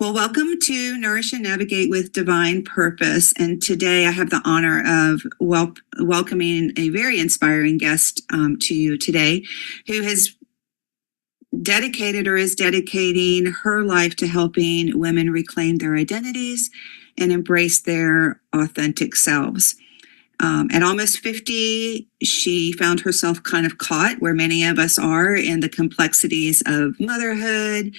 Well, welcome to Nourish and Navigate with Divine Purpose. And today I have the honor of welcoming a very inspiring guest to you today who has dedicated or is dedicating her life to helping women reclaim their identities and embrace their authentic selves. At almost 50, she found herself kind of caught where many of us are in the complexities of motherhood,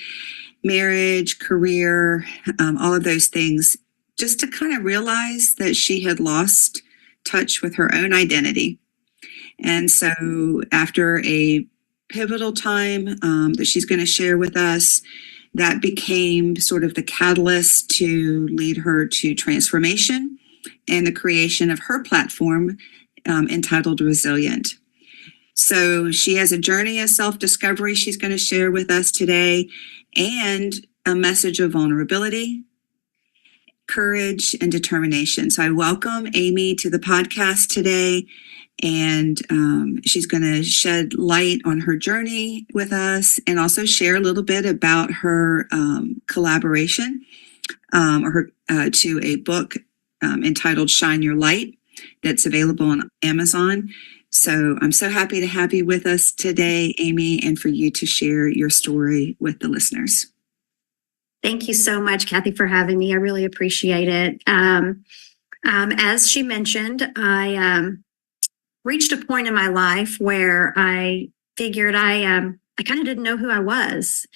marriage, career, all of those things, just to kind of realize that she had lost touch with her own identity. And so after a pivotal time that she's going to share with us, that became sort of the catalyst to lead her to transformation and the creation of her platform entitled Resilient. So she has a journey of self-discovery she's going to share with us today, and a message of vulnerability, courage, and determination. So I welcome Amey to the podcast today, and she's going to shed light on her journey with us and also share a little bit about her collaboration to a book entitled Shine Your Light that's available on Amazon. So I'm so happy to have you with us today, Amey, and for you to share your story with the listeners. Thank you so much, Kathy, for having me. I really appreciate it. As she mentioned, I reached a point in my life where I figured I kind of didn't know who I was.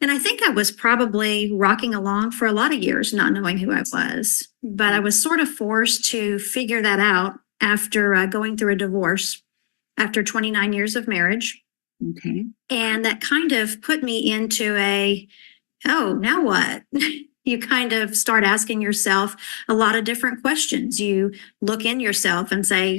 And I think I was probably rocking along for a lot of years, not knowing who I was. But I was sort of forced to figure that out after going through a divorce after 29 years of marriage. Okay. And that kind of put me into now what? You kind of start asking yourself a lot of different questions. You look in yourself and say,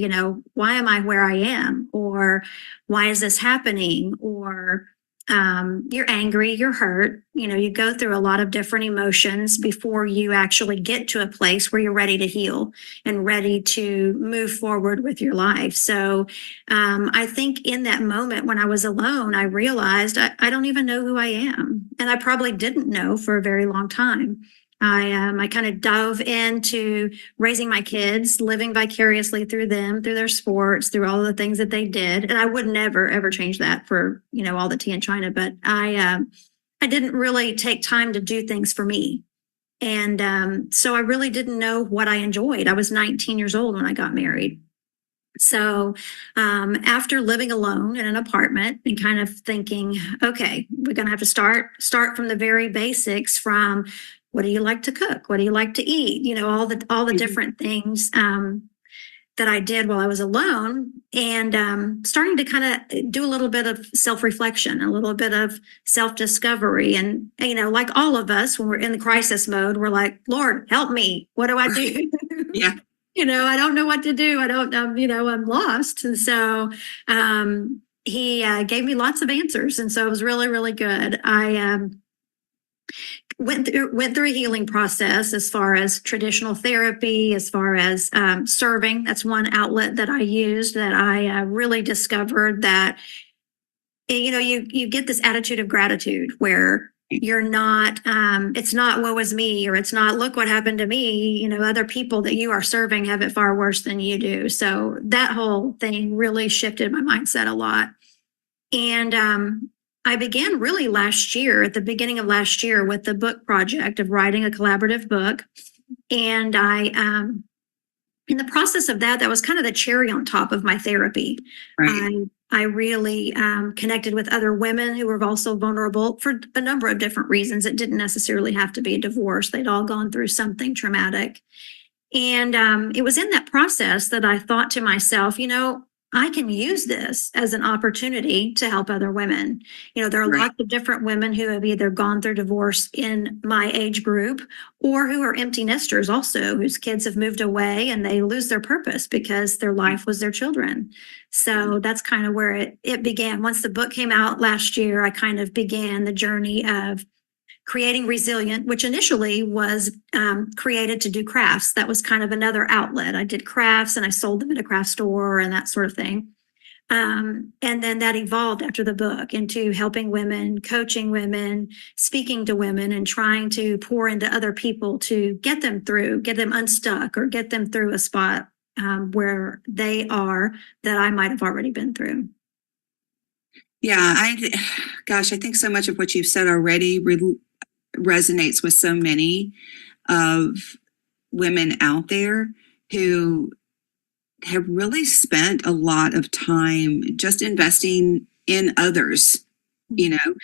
why am I where I am? Or why is this happening? Or you're angry, you're hurt. You go through a lot of different emotions before you actually get to a place where you're ready to heal and ready to move forward with your life. So I think in that moment when I was alone, I realized I don't even know who I am. And I probably didn't know for a very long time. I kind of dove into raising my kids, living vicariously through them, through their sports, through all of the things that they did. And I would never, ever change that for, all the tea in China. But I didn't really take time to do things for me. And so I really didn't know what I enjoyed. I was 19 years old when I got married. So after living alone in an apartment and kind of thinking, okay, we're going to have to start from the very basics, from what do you like to cook? What do you like to eat? All the different things that I did while I was alone, and starting to kind of do a little bit of self-reflection, a little bit of self-discovery. And, like all of us, when we're in the crisis mode, we're like, Lord, help me. What do I do? Yeah. I don't know what to do. I don't know, I'm lost. And so he gave me lots of answers. And so it was really, really good. I went through a healing process as far as traditional therapy, as far as serving. That's one outlet that I used, that I really discovered that, you get this attitude of gratitude where you're not, it's not woe is me, or it's not look what happened to me. Other people that you are serving have it far worse than you do. So that whole thing really shifted my mindset a lot. And I began really last year, at the beginning of last year, with the book project of writing a collaborative book. And in the process of that was kind of the cherry on top of my therapy. Right. I really connected with other women who were also vulnerable for a number of different reasons. It didn't necessarily have to be a divorce. They'd all gone through something traumatic. And it was in that process that I thought to myself, I can use this as an opportunity to help other women. There are Right. lots of different women who have either gone through divorce in my age group, or who are empty nesters also, whose kids have moved away and they lose their purpose because their life was their children. So that's kind of where it began. Once the book came out last year, I kind of began the journey of creating Resilient, which initially was created to do crafts. That was kind of another outlet. I did crafts and I sold them at a craft store and that sort of thing. And then that evolved after the book into helping women, coaching women, speaking to women, and trying to pour into other people to get them through, get them unstuck, or get them through a spot where they are that I might have already been through. Yeah, gosh, I think so much of what you've said already resonates with so many of women out there who have really spent a lot of time just investing in others, you know,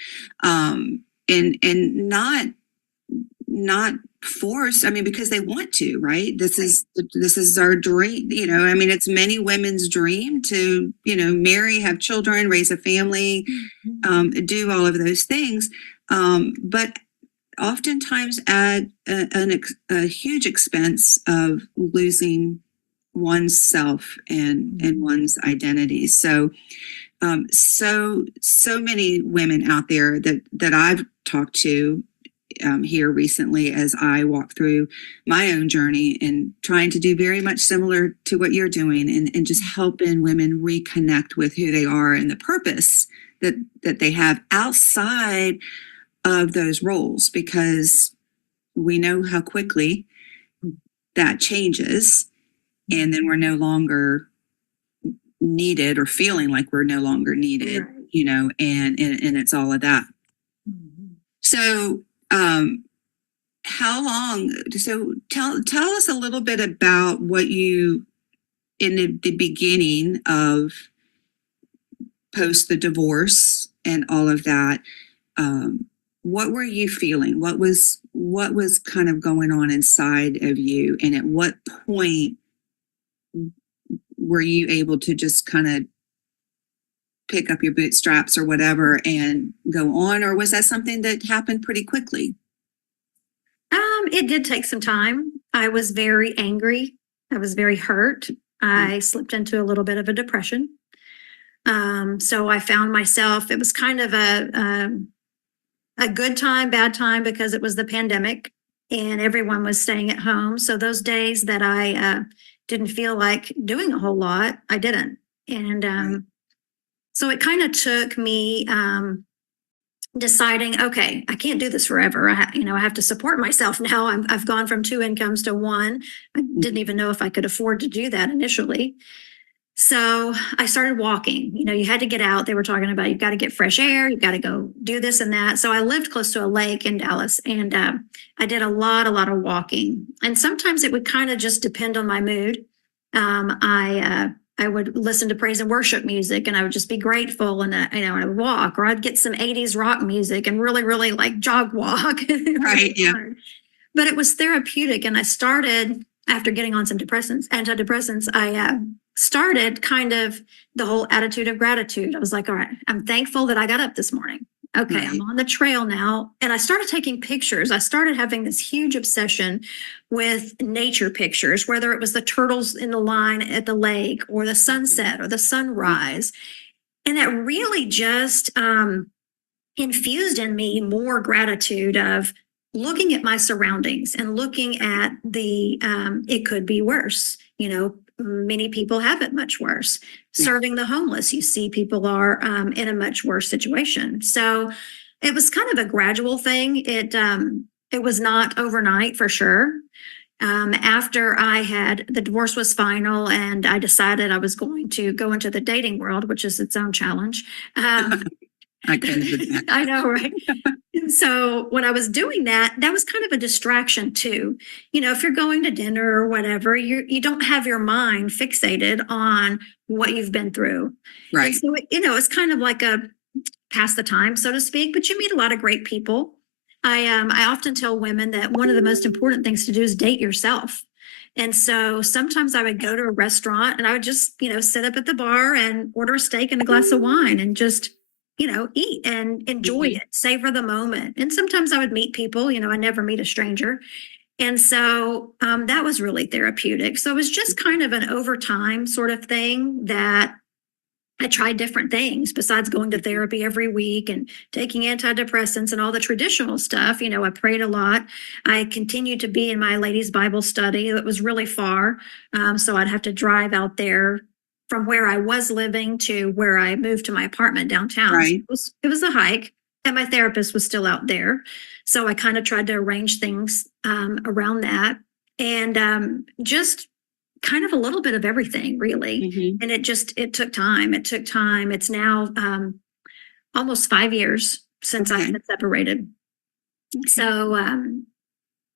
and not forced. I mean, because they want to, right? This is our dream. I mean, it's many women's dream to, marry, have children, raise a family, do all of those things. But oftentimes at a huge expense of losing oneself and one's identity. So so many women out there that I've talked to here recently as I walk through my own journey and trying to do very much similar to what you're doing, and just helping women reconnect with who they are and the purpose that they have outside of those roles, because we know how quickly that changes, and then we're no longer needed, or feeling like we're no longer needed, Right. and it's all of that. Mhm. So how long, so tell us a little bit about what you, in the beginning of post the divorce and all of that, what were you feeling? What was kind of going on inside of you, and at what point were you able to just kind of pick up your bootstraps or whatever and go on, or was that something that happened pretty quickly? It did take some time. I was very angry. I was very hurt. I slipped into a little bit of a depression. So I found myself. It was kind of a good time, bad time, because it was the pandemic and everyone was staying at home. So those days that I didn't feel like doing a whole lot, I didn't. And Right. so it kind of took me deciding, okay, I can't do this forever. I have to support myself now. I've gone from two incomes to one. I didn't Mhm. even know if I could afford to do that initially. So I started walking. You had to get out. They were talking about you've got to get fresh air. You've got to go do this and that. So I lived close to a lake in Dallas, and I did a lot of walking. And sometimes it would kind of just depend on my mood. I would listen to praise and worship music, and I would just be grateful, and I would walk, or I'd get some '80s rock music and really, really like jog walk. It was Right. Yeah. hard, but it was therapeutic. And I started, after getting on some antidepressants, I started kind of the whole attitude of gratitude. I was like, all right, I'm thankful that I got up this morning. Okay, I'm Right. on the trail now. And I started taking pictures. I started having this huge obsession with nature pictures, whether it was the turtles in the line at the lake, or the sunset, or the sunrise. And that really just infused in me more gratitude of looking at my surroundings and looking at the it could be worse. Many people have it much worse. Yeah. Serving the homeless, you see people are in a much worse situation. So it was kind of a gradual thing. It was not overnight, for sure. After the divorce was final, and I decided I was going to go into the dating world, which is its own challenge. um, I couldn't do that. I know, right? And so when I was doing that, that was kind of a distraction too. If you're going to dinner or whatever, you don't have your mind fixated on what you've been through. And Right. so it's kind of like a pass the time, so to speak. But you meet a lot of great people. I often tell women that one of the most important things to do is date yourself. And so sometimes I would go to a restaurant and I would just, sit up at the bar and order a steak and a glass of wine and just, eat and enjoy Mhm. it, savor the moment. And sometimes I would meet people, I never meet a stranger. And so that was really therapeutic. So it was just kind of an overtime sort of thing that I tried different things besides going to therapy every week and taking antidepressants and all the traditional stuff. I prayed a lot. I continued to be in my ladies' Bible study that was really far. So I'd have to drive out there from where I was living to where I moved to my apartment downtown. So Right. it was a hike, and my therapist was still out there. So I kind of tried to arrange things around that, and just kind of a little bit of everything, really. Hmm. And it took time. It took time. It's now almost 5 years since I've Okay. been separated. Okay. So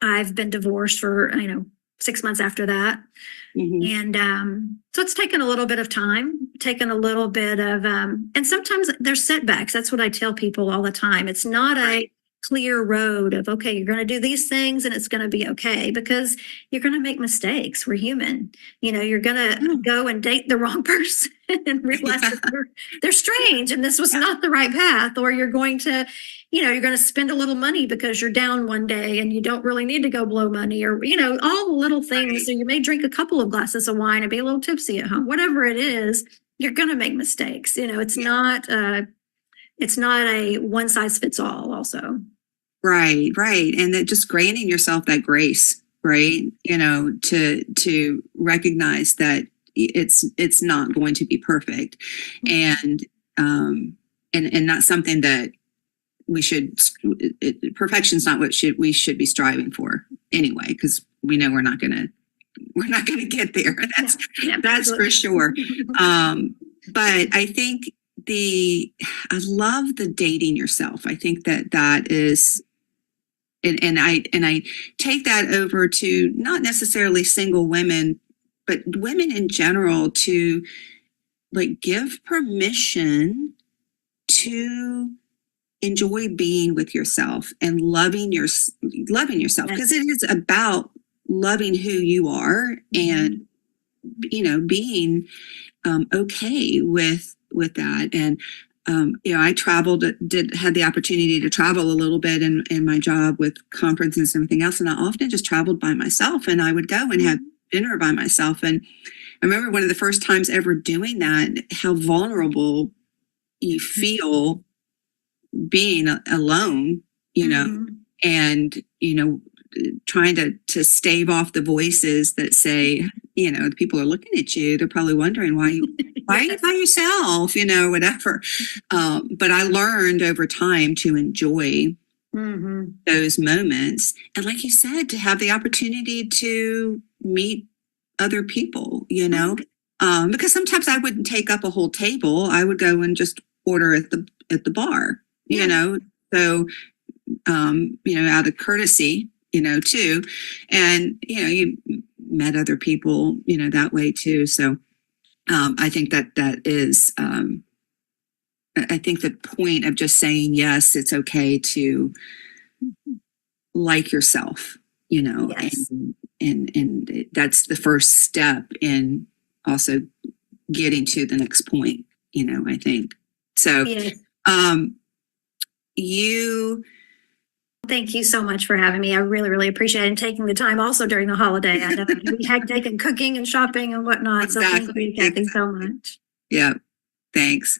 I've been divorced for 6 months after that. Hmm. And so it's taken a little bit of time, taken a little bit of, and sometimes there's setbacks. That's what I tell people all the time. It's not a Right. clear road of, okay, you're going to do these things and it's going to be okay, because you're going to make mistakes. We're human. You're going to Yeah. go and date the wrong person and realize Yeah. that they're strange and this was not the right path. Or you're going to, you're going to spend a little money because you're down one day and you don't really need to go blow money, or, all the little things. Right. So you may drink a couple of glasses of wine and be a little tipsy at home, whatever it is, you're going to make mistakes. Yeah. It's not a one size fits all also. Right. Right. And that just granting yourself that grace, right? To recognize that it's not going to be perfect, and um and not something that we should perfection's not what we should be striving for anyway, because we know we're not gonna get there. Yeah, yeah, That's for absolutely. sure. But I think the I love the dating yourself. I think that is, and I take that over to not necessarily single women, but women in general, to like give permission to enjoy being with yourself and loving yourself, Yes. because it is about loving who you are, and being okay with that. And I traveled, had the opportunity to travel a little bit in my job with conferences and everything else, and I often just traveled by myself, and I would go and have dinner by myself. And I remember one of the first times ever doing that, how vulnerable you feel being alone, Mhm. and trying to stave off the voices that say, the people are looking at you, they're probably wondering why are you Yes. by yourself, whatever. But I learned over time to enjoy Mhm. those moments, and like you said, to have the opportunity to meet other people, because sometimes I wouldn't take up a whole table, I would go and just order at the bar, Yeah. so out of courtesy, too. And, you met other people, that way too. So I think that is, I think the point of just saying, yes, it's okay to like yourself, Yes. and that's the first step in also getting to the next point, I think. So, Yes. um, you, Thank you so much for having me. I really, really appreciate it, and taking the time also during the holiday. I know it can be hectic and cooking and shopping and whatnot. So thank exactly, you, Kathy, so much. yeah, thanks.